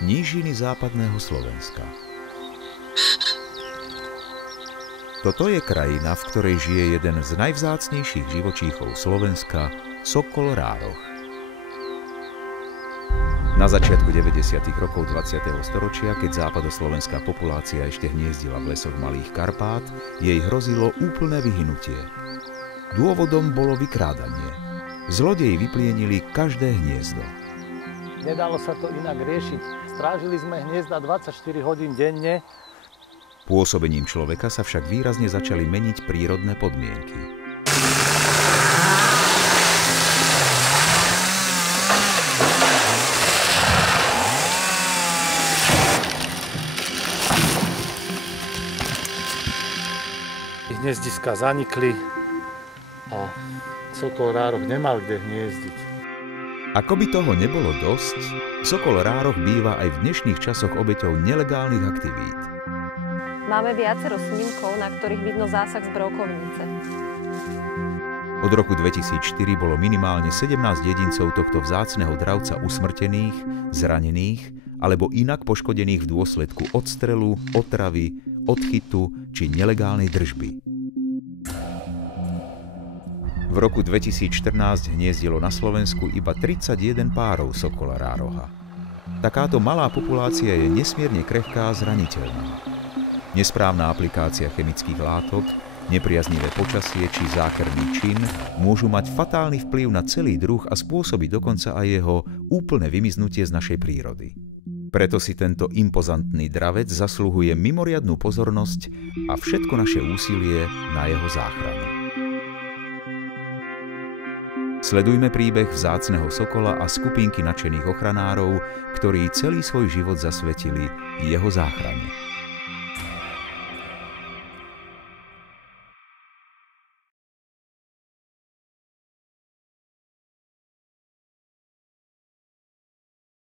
nížiny západného Slovenska. Toto je krajina, v ktorej žije jeden z najvzácnejších živočíchov Slovenska, sokol rároch. Na začiatku 90. rokov 20. storočia, keď západoslovenská populácia ešte hniezdila v lesoch Malých Karpát, jej hrozilo úplné vyhynutie. Dôvodom bolo vykrádanie. Zlodeji vyplienili každé hniezdo. Nedalo sa to inak riešiť. Strážili sme hniezda 24 hodín denne. Pôsobením človeka sa však výrazne začali meniť prírodné podmienky. Hniezdiska zanikli a sokol rároch nemal kde hniezdiť. Ako by toho nebolo dosť, sokol rároch býva aj v dnešných časoch obeťou nelegálnych aktivít. Máme viacero snímkov, na ktorých vidno zásah z brokovnice. Od roku 2004 bolo minimálne 17 jedincov tohto vzácneho dravca usmrtených, zranených alebo inak poškodených v dôsledku odstrelu, otravy, odchytu či nelegálnej držby. V roku 2014 hniezdilo na Slovensku iba 31 párov sokola rároha. Takáto malá populácia je nesmierne krehká a zraniteľná. Nesprávna aplikácia chemických látok, nepriaznivé počasie či zákerný čin môžu mať fatálny vplyv na celý druh a spôsobiť dokonca aj jeho úplné vymiznutie z našej prírody. Preto si tento impozantný dravec zasluhuje mimoriadnu pozornosť a všetko naše úsilie na jeho záchranu. Sledujme príbeh vzácneho sokola a skupinky nadšených ochranárov, ktorí celý svoj život zasvetili jeho záchrane.